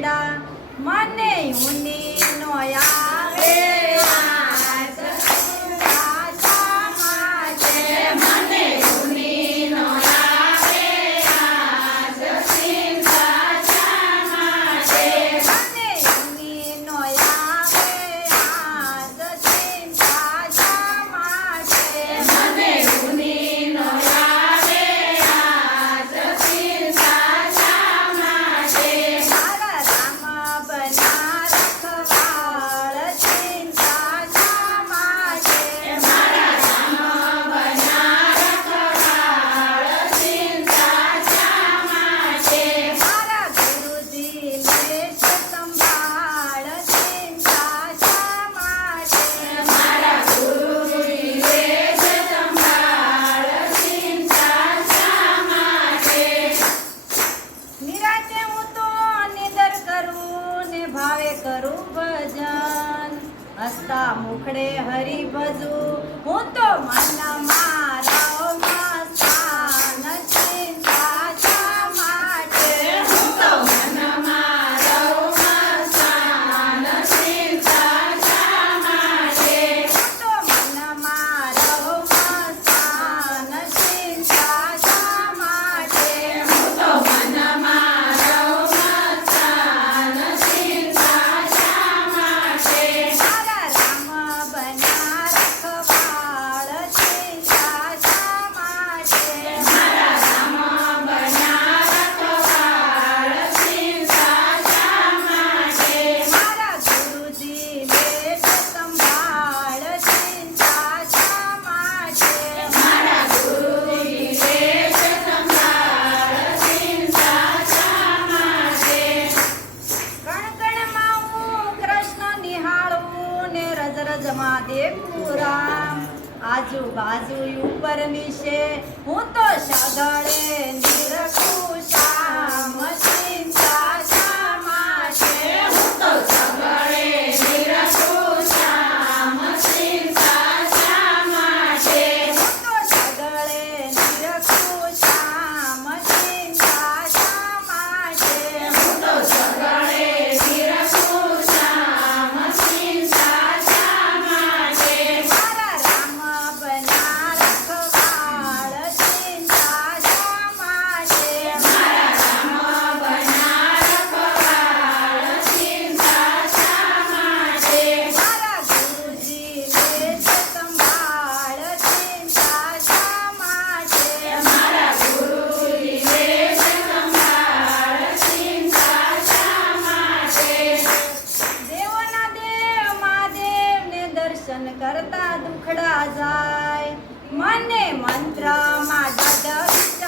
પીડા મને ઊની નો આવે કરું ભજન હસતા મુખડે હરી ભજુ હું તો મન મારા મસ્તાન ચિંતા શા માટે હું તો મન મારા મસ્તાન ચિંતા શા માટે હું તો મન મારા મસ્તાન ચિંતા શા માટે હું તો મન જમા દેખુરામ આજુબાજુ ઉપર નીચે હું તો સગળે નિરખું શામ ચિંતા શા માટે હું તો સગળે નિરખું શામ ચિંતા શા માટે હું તો સગળે નિરખું શામ ચિંતા શા માટે હું તો સગળે નિરખું શામ ચિંતા કરતા દુખડા જાય મને મંત્રમાં દાદા